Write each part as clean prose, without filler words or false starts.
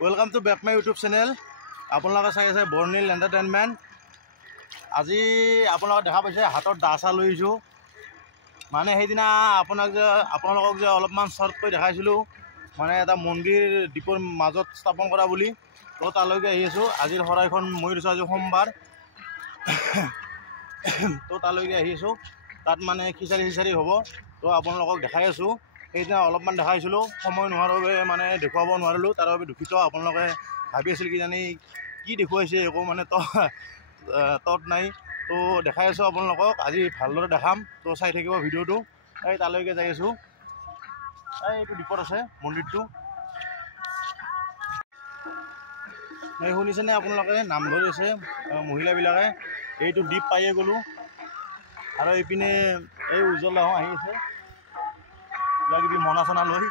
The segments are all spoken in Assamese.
Welcome to Back my YouTube channel. আপোনালোকে চাই আছে বৰ্ণিল এণ্টাৰটেইনমেণ্ট। আজি আপোনালোকে দেখা পাইছে হাতত দাচা লৈছোঁ। মানে সেইদিনা আপোনালোকক যে অলপমান শ্বৰ্টকৈ দেখাইছিলোঁ, মানে এটা মন্দিৰ দ্বীপৰ মাজত স্থাপন কৰা বুলি। তো তালৈকে আহি আছোঁ। আজিৰ শৰাইখন মই দিছোঁ, আজি সোমবাৰ। তো তালৈকে আহি আছোঁ। তাত মানে খিচাৰি হ'ব। তো আপোনালোকক দেখাই আছোঁ। সেইদিনা অলপমান দেখাইছিলোঁ, সময় নোহোৱাৰ বাবে মানে দেখুৱাব নোৱাৰিলোঁ। তাৰ বাবে দুখিত। আপোনালোকে ভাবি আছিল কিজানি কি দেখুৱাইছে, একো মানে তত নাই। তো দেখাই আছোঁ আপোনালোকক। আজি ভালদৰে দেখাম। তো চাই থাকিব ভিডিঅ'টো। এই তালৈকে যাই আছোঁ। এইটো দ্বীপত আছে মন্দিৰটো। এই শুনিছেনে আপোনালোকে? নাম ধৰি আছে মহিলাবিলাকে। এইটো দ্বীপ পায়ে গ'লোঁ। আৰু এইপিনে এই উজ্জ্বলাও আহি আছে কিবা কিবি মনা চনা লৈ।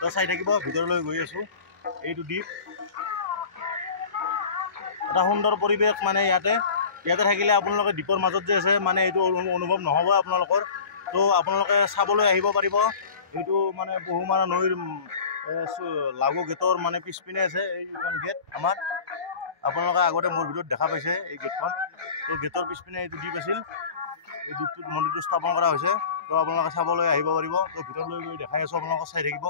তো চাই থাকিব, ভিতৰলৈ গৈ আছোঁ। এইটো দ্বীপ, এটা সুন্দৰ পৰিৱেশ। মানে ইয়াতে থাকিলে আপোনালোকে দ্বীপৰ মাজত যে আছে, মানে এইটো অনুভৱ নহ'ব আপোনালোকৰ। তো আপোনালোকে চাবলৈ আহিব পাৰিব। এইটো মানে বহুমাৰা নৈৰ লাগু গেটৰ মানে পিছপিনে আছে এইখন গেট আমাৰ। আপোনালোকে আগতে মোৰ ভিডিঅ'ত দেখা পাইছে এই গেটখন। তো গেটৰ পিছপিনে এইটো দ্বীপ আছিল। এই দ্বীপটোত মন্দিৰটো স্থাপন কৰা হৈছে। তো আপোনালোকে চাবলৈ আহিব পাৰিব। তো ভিতৰলৈ গৈ দেখাই আছোঁ, আপোনালোকে চাই থাকিব।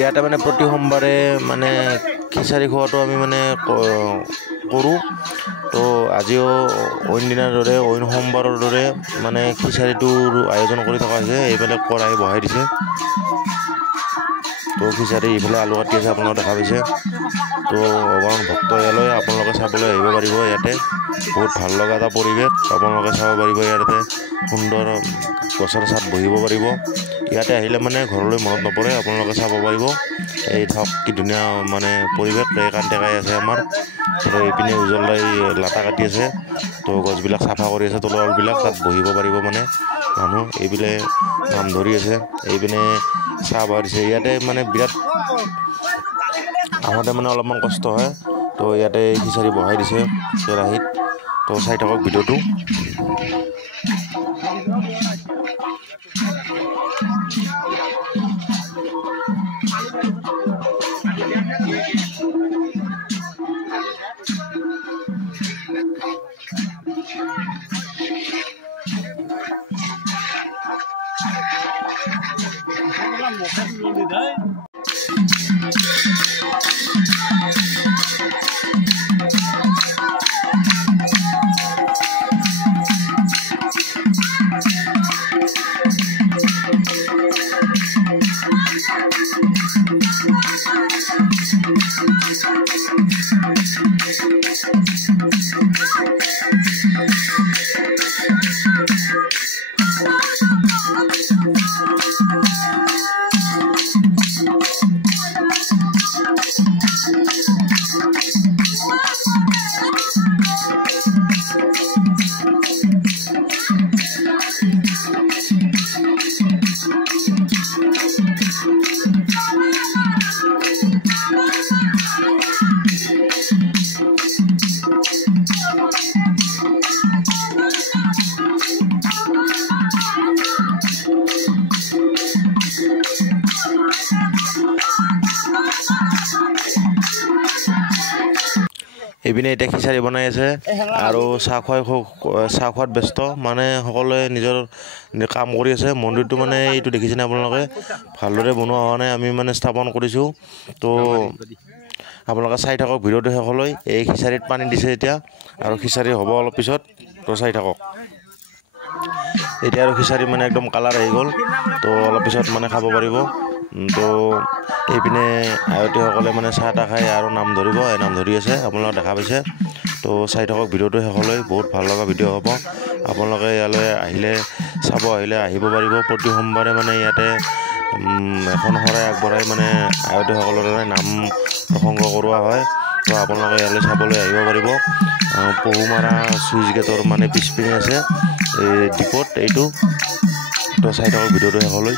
ইয়াতে মানে প্ৰতি সোমবাৰে মানে খিচাৰি খোৱাটো আমি মানে কৰোঁ। তো আজিও অইন দিনাৰ দৰে, অইন সোমবাৰৰ দৰে মানে খিচাৰিটোৰ আয়োজন কৰি থকা হৈছে। এইফালে কড়াই বহাই দিছে। তো খিচাৰি এইফালে আলু কাটি আছে, আপোনালোকে দেখা পাইছে। তো ভগৱান ভক্ত ইয়ালৈ আপোনালোকে চাবলৈ আহিব পাৰিব। ইয়াতে বহুত ভাল লগা এটা পৰিৱেশ আপোনালোকে চাব পাৰিব। ইয়াতে সুন্দৰ গছৰ ছাঁত বহিব পাৰিব। ইয়াতে আহিলে মানে ঘৰলৈ মনত নপৰে, আপোনালোকে চাব পাৰিব। এই ধৰক কি ধুনীয়া মানে পৰিৱেশ। কাণ টেকাই আছে আমাৰ। আৰু এইপিনে উজ্জ্বলাই লাটা কাটি আছে। তো গছবিলাক চাফা কৰি আছে, তলৰবিলাক তাত বহিব পাৰিব মানে মানুহ। এইপিনে নাম ধৰি আছে, এইপিনে চাহ বাঢ়িছে। ইয়াতে মানে বিৰাট আহোঁতে মানে অলপমান কষ্ট হয়। তো ইয়াতে খিচাৰি বহাই দিছে কেৰাহীত। তো চাই থাকক ভিডিঅ'টো। এইপিনে এতিয়া খিচাৰি বনাই আছে আৰু চাহ খোৱাত ব্যস্ত। মানে সকলোৱে নিজৰ কাম কৰি আছে। মন্দিৰটো মানে এইটো দেখিছেনে আপোনালোকে? ভালদৰে বনোৱা হোৱা নাই, আমি মানে স্থাপন কৰিছোঁ। তো আপোনালোকে চাই থাকক ভিডিঅ'টো শেষলৈ। এই খিচাৰিত পানী দিছে এতিয়া, আৰু খিচাৰি হ'ব অলপ পিছত। তো চাই থাকক। এতিয়া আৰু খিচাৰি মানে একদম কালাৰ আহি গ'ল। তো অলপ পিছত মানে খাব পাৰিব। তো এইপিনে আয়তীসকলে মানে চাহ তাহ খাই আৰু নাম ধৰিব, এই নাম ধৰি আছে আপোনালোকে দেখা পাইছে। তো চাই থাকক ভিডিঅ'টো শেষলৈ, বহুত ভাল লগা ভিডিঅ' হ'ব। আপোনালোকে ইয়ালৈ আহিলে আহিব পাৰিব। প্ৰতি সোমবাৰে মানে ইয়াতে এখন শৰাই আগবঢ়াই মানে আয়তীসকলৰ নাম প্ৰসংগ কৰোৱা হয়। তো আপোনালোকে ইয়ালৈ চাবলৈ আহিব পাৰিব। পহুমাৰা চুইচ গেটৰ মানে পিছপিনে আছে এই দ্বীপত এইটো। তো চাই থাকক ভিডিঅ'টো শেষলৈ।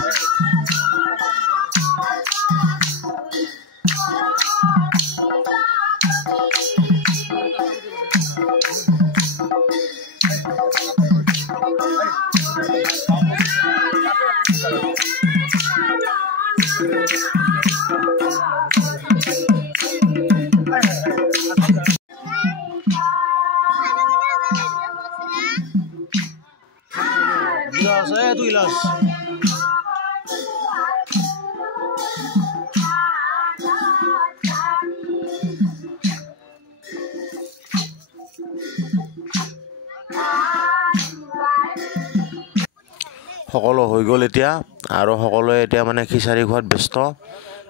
সকলো হৈ গ'ল এতিয়া, আৰু সকলোৱে এতিয়া মানে খিচাৰি খোৱাত ব্যস্ত।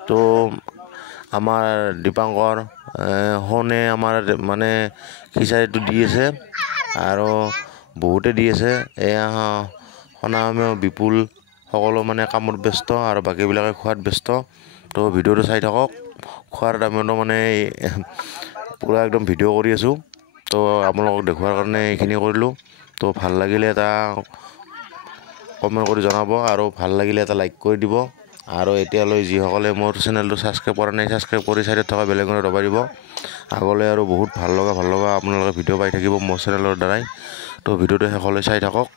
তো আমাৰ দীপাংকৰ সোণে আমাৰ মানে খিচাৰিটো দি আছে, আৰু বহুতে দি আছে। এয়া সনামীয় বিপুল সকলো মানে কামত ব্যস্ত, আৰু বাকীবিলাকে খোৱাত ব্যস্ত। তো ভিডিঅ'টো চাই থাকক। খোৱাৰ টাইমতো মানে পূৰা একদম ভিডিঅ' কৰি আছোঁ। তো আপোনালোকক দেখুৱাৰ কাৰণে এইখিনি কৰিলোঁ। তো ভাল লাগিলে এটা কমেণ্ট কৰি জনাব, আৰু ভাল লাগিলে এটা লাইক কৰি দিব। আৰু এতিয়ালৈ যিসকলে মোৰ চেনেলটো ছাবস্ক্ৰাইব কৰা নাই, ছাবস্ক্ৰাইব কৰি চাইডত থকা বেল আইকনটো দবাই দিব। আগলৈ আৰু বহুত ভাল লগা আপোনালোকে ভিডিঅ' পাই থাকিব মোৰ চেনেলৰ দ্বাৰাই। তো ভিডিঅ'টো শেষলৈ চাই থাকক।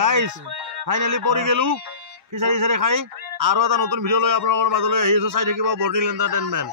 গাইজ ফাইনেলি পৰি গেলো খিচাৰি খাই, আৰু এটা নতুন ভিডিঅ' লৈ আপোনালোকৰ মাজলৈ আহি আছোঁ। চাই থাকিব বৰ্ণিল এণ্টাৰটেইনমেণ্ট।